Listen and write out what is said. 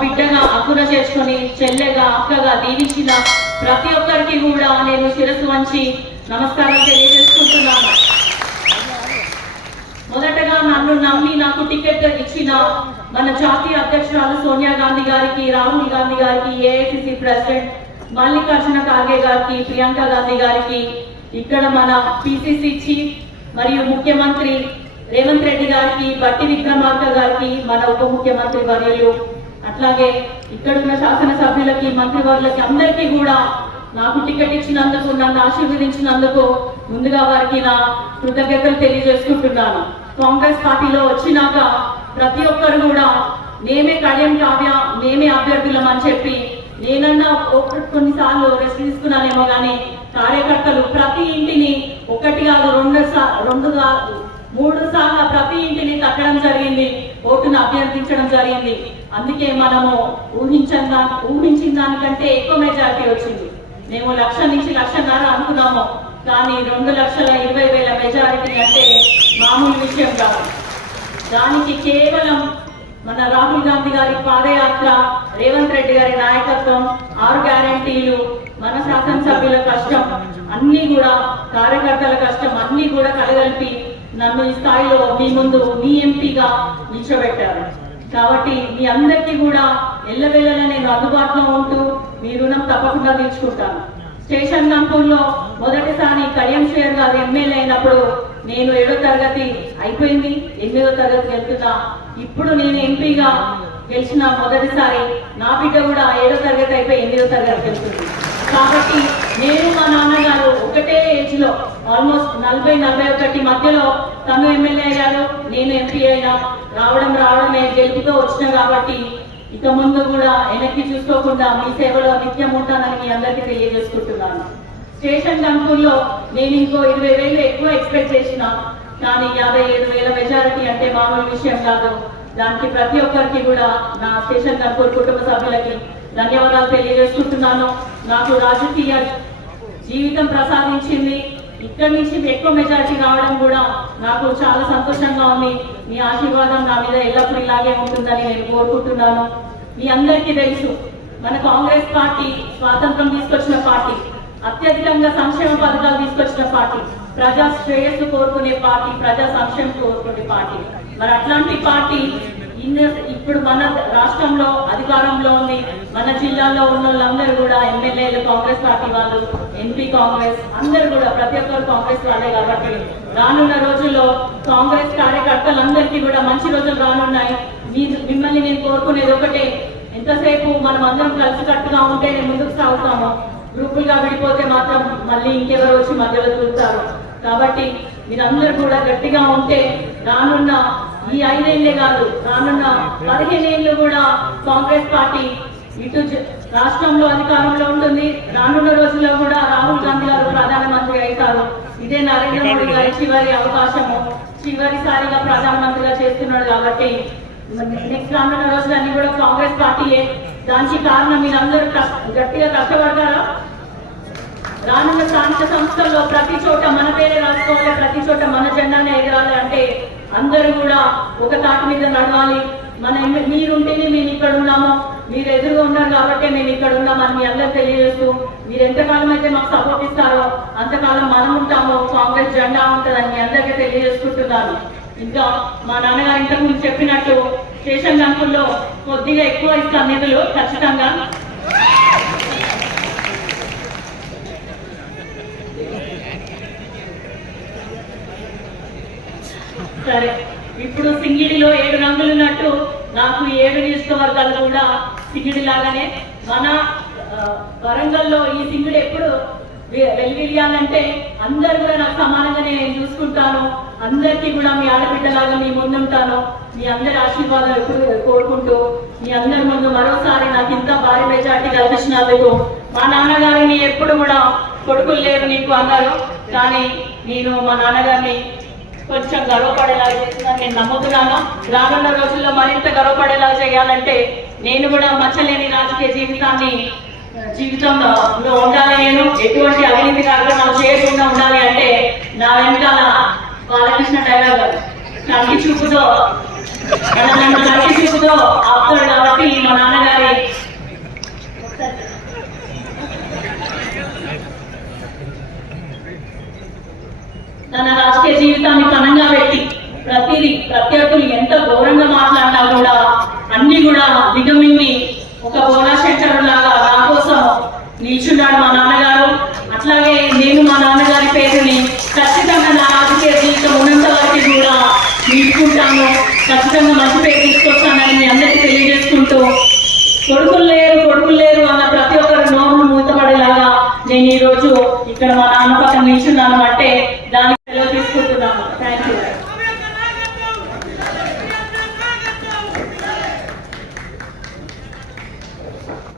బిడ్డగా అక్కున చేసుకొని చెల్లెగా అక్కగా దీవించిన ప్రతి ఒక్కరికి కూడా నేను శిరస్సు వంచి నమస్కారం తెలియజేసుకుంటున్నాను. మొదటగా నన్ను నమ్మి నాకు టికెట్ ఇచ్చిన మన జాతీయ అధ్యక్షురాలు సోనియా గాంధీ గారికి రాహుల్ గాంధీ గారికి ఏఐసిసి ప్రెసిడెంట్ మల్లికార్జున ఖార్గే గారికి ప్రియాంక గాంధీ గారికి ఇక్కడ మన పిసిసి చీఫ్ మరియు ముఖ్యమంత్రి రేవంత్ రెడ్డి గారికి బట్టి విక్రమార్క గారికి మన ఉప ముఖ్యమంత్రి వర్యులు అట్లాగే ఇక్కడ ఉన్న శాసనసభ్యులకి మంత్రివర్లకి అందరికీ కూడా నాకు టికెట్ ఇచ్చినందుకు నన్ను ఆశీర్వదించినందుకు ముందుగా వారికి నా కృతజ్ఞతలు తెలియజేసుకుంటున్నాను. కాంగ్రెస్ పార్టీలో వచ్చినాక ప్రతి ఒక్కరు కూడా మేమే కళ్యాణ్ కావ్య మేమే అభ్యర్థులం అని చెప్పి నేనన్నా కొన్నిసార్లు రెస్ట్ తీసుకున్నానేమో కానీ కార్యకర్తలు ప్రతి ఇంటిని ఒకటి కాదు రెండు రెండు కాదు మూడు సార్లు ప్రతి ఇంటిని తట్టడం జరిగింది ఓటును అభ్యర్థించడం జరిగింది. అందుకే మనము ఊహించిన ఊహించిన దానికంటే ఎక్కువ మెజారిటీ వచ్చింది. మేము లక్ష నుంచి లక్షన్నర అనుకున్నాము. కానీ రెండు లక్షల ఇరవై వేల మెజారిటీ అంటే మామూలు విషయం కాదు. దానికి కేవలం మన రాహుల్ గాంధీ గారి పాదయాత్ర రేవంత్ రెడ్డి గారి నాయకత్వం ఆరు గ్యారంటీలు మన శాసనసభ్యుల కష్టం అన్ని కూడా కార్యకర్తల కష్టం అన్ని కూడా కలగలిపి నన్ను ఈ స్థాయిలో మీ ముందు మీ ఎంపీగా నిల్చోబెట్టారు. కాబట్టి మీ అందరికీ కూడా ఎల్లవేళలా నేను అందుబాటులో ఉంటూ మీ రుణం తప్పకుండా తీర్చుకుంటాను. స్టేషన్ కంపూర్లో మొదటిసారి కడియం షేర్ గారు ఎమ్మెల్యే అయినప్పుడు నేను ఏడో తరగతి అయిపోయింది ఎనిమిదో తరగతి వెళ్తున్నా. ఇప్పుడు నేను ఎంపీగా గెలిచిన మొదటిసారి నా బిడ్డ కూడా ఏడో తరగతి అయిపోయి ఎనిమిదో తరగతి వెళ్తుంది. కాబట్టి నేను మా నాన్నగారు ఒకటే ఏజ్లో ఆల్మోస్ట్ నలభై నలభై ఒకటి మధ్యలో తను ఎమ్మెల్యే అయ్యారు నేను ఎంపీ అయినా. రావడం రావడం నేను గెలుపుతో వచ్చిన కాబట్టి ఇక ముందు కూడా వెనక్కి చూసుకోకుండా మీ సేవలో నిత్యం ఉంటానని మీ అందరికీ తెలియజేసుకుంటున్నాను. స్టేషన్ గంపూర్లో నేను ఇంకో ఇరవై వేలు ఎక్కువ ఎక్స్పెక్ట్ చేసిన కానీ యాభై ఏడు వేల మెజారిటీ అంటే మామూలు విషయం కాదు. దానికి ప్రతి ఒక్కరికి కూడా నా స్టేషన్ కంపూర్ కుటుంబ సభ్యులకి ధన్యవాదాలు తెలియజేసుకుంటున్నాను. నాకు రాజకీయ జీవితం ప్రసాదించింది. ఇక్కడి నుంచి ఎక్కువ మెజార్టీ రావడం కూడా నాకు చాలా సంతోషంగా ఉంది. మీ ఆశీర్వాదం నా మీద ఎల్లప్పుడూ ఇలాగే ఉంటుందని నేను కోరుకుంటున్నాను. మీ అందరికీ తెలుసు మన కాంగ్రెస్ పార్టీ స్వాతంత్రం తీసుకొచ్చిన పార్టీ అత్యధికంగా సంక్షేమ పథకాలు తీసుకొచ్చిన పార్టీ ప్రజా శ్రేయస్సు కోరుకునే పార్టీ ప్రజా సంక్షేమం కోరుకునే పార్టీ. మరి అట్లాంటి పార్టీ ఇన్ని ఇప్పుడు మన రాష్ట్రంలో అధికారంలో ఉంది మన జిల్లాలో ఉన్న వాళ్ళందరూ కూడా ఎమ్మెల్యేలు కాంగ్రెస్ పార్టీ వాళ్ళు ఎంపీ కాంగ్రెస్ అందరూ కూడా ప్రతి ఒక్కరు కాంగ్రెస్ వాళ్ళే కాబట్టి రానున్న రోజుల్లో కాంగ్రెస్ కార్యకర్తలందరికీ కూడా మంచి రోజులు రానున్నాయి. మీ మిమ్మల్ని నేను కోరుకునేది ఒకటే ఎంతసేపు మనం అందరం కలిసికట్టుగా ఉంటే ముందుకు సాగుతాము గ్రూపులుగా విడిపోతే మాత్రం మళ్ళీ ఇంకెవరు వచ్చి మధ్యలో చూస్తారు కాబట్టి మీరందరూ కూడా గట్టిగా ఉంటే రానున్న ఈ ఐదేళ్ళే కాదు రానున్న పదిహేనేళ్ళు కూడా కాంగ్రెస్ పార్టీ ఇటు రాష్ట్రంలో అధికారంలో ఉంటుంది. రానున్న రోజుల్లో కూడా రాహుల్ గాంధీ గారు ప్రధానమంత్రి అవుతారు. ఇదే నరేంద్ర మోడీ గారి చివరి అవకాశము. చివరిసారిగా ప్రధానమంత్రిగా చేస్తున్నాడు కాబట్టి నెక్స్ట్ రానున్న రోజులన్నీ కూడా కాంగ్రెస్ పార్టీయే. దానికి కారణం మీరందరూ కష్ట- గట్టిగా కష్టపడతారా? రానున్న స్థానిక సంస్థల్లో ప్రతి చోట మన పేరే రాసుకోవాలి ప్రతి చోట మన జెండానే ఎగరాలి అంటే అందరూ కూడా ఒక తాటి మీద నడవాలి. మన మీరుంటేనే మేము ఇక్కడ ఉన్నాము. మీరు ఎదురుగా ఉన్నారు కాబట్టి మేము ఇక్కడ ఉన్నామని మీ అందరూ తెలియజేస్తూ మీరు ఎంతకాలం అయితే మాకు సపోర్ట్ ఇస్తారో అంతకాలం మనం ఉంటాము. కాంగ్రెస్ జెండా ఉంటుందని మీ అందరికీ తెలియజేసుకుంటున్నాను. ఇంకా మా నాన్నగారు ఇంతకు ముందు చెప్పినట్టు స్టేషన్ బ్యాంకుల్లో కొద్దిగా ఎక్కువ ఇస్తాం నిధులు ఖచ్చితంగా. సరే ఇప్పుడు సింగిడిలో ఏడు రంగులు ఉన్నట్టు నాకు ఏడు నియోజకవర్గాలు కూడా సింగిడి లాగానే మన వరంగల్లో ఈ సింగిడి ఎప్పుడు వెలివిలియాలంటే అందరు కూడా నాకు సమానంగానే నేను చూసుకుంటాను. అందరికీ కూడా మీ ఆడబిడ్డలాగా మీ ముందుంటాను. మీ అందరి ఆశీర్వాదాలు ఎప్పుడు కోరుకుంటూ మీ అందరి ముందు మరోసారి నాకు ఇంత భారీ మెజార్టీ కల్పించినందుకు మా నాన్నగారిని ఎప్పుడు కూడా కొడుకులు లేరు నీకు అన్నారు. కానీ నేను మా నాన్నగారిని కొంచెం గర్వపడేలా చేస్తుందని నేను నమ్ముతున్నాను. రానున్న రోజుల్లో మరింత గర్వపడేలా చేయాలంటే నేను కూడా మచ్చలేని రాజకీయ జీవితాన్ని జీవితంలో ఉండాలి నేను. ఎటువంటి అవినీతి కార్యక్రమాలు చేయకుండా ఉండాలి అంటే నా వెనకాల బాలకృష్ణ డైలాగ్ కంటి చూపుతో కంటి చూపుతో ఆపుతాడు కాబట్టి మా నాన్నగారి జీవితాన్ని పణంగా పెట్టి ప్రతిది ప్రత్యర్థులు ఎంత ఘోరంగా మాట్లాడినా కూడా అన్ని కూడా దిగమింగి ఒక బోలా లాగా నా కోసం నిల్చున్నాడు మా నాన్నగారు. అట్లాగే నేను మా నాన్నగారి పేరుని ఖచ్చితంగా నా రాజకీయ జీవితం ఉన్నంత వరకు కూడా నిలుచుకుంటాను ఖచ్చితంగా మంచి పేరు తీసుకొస్తానని మీ అందరికీ తెలియజేసుకుంటూ కొడుకులు లేరు కొడుకులు లేరు అన్న ప్రతి ఒక్కరు నోరును మూతపడేలాగా నేను ఈ రోజు ఇక్కడ మా నాన్న పక్కన నిల్చున్నాను అంటే దానికి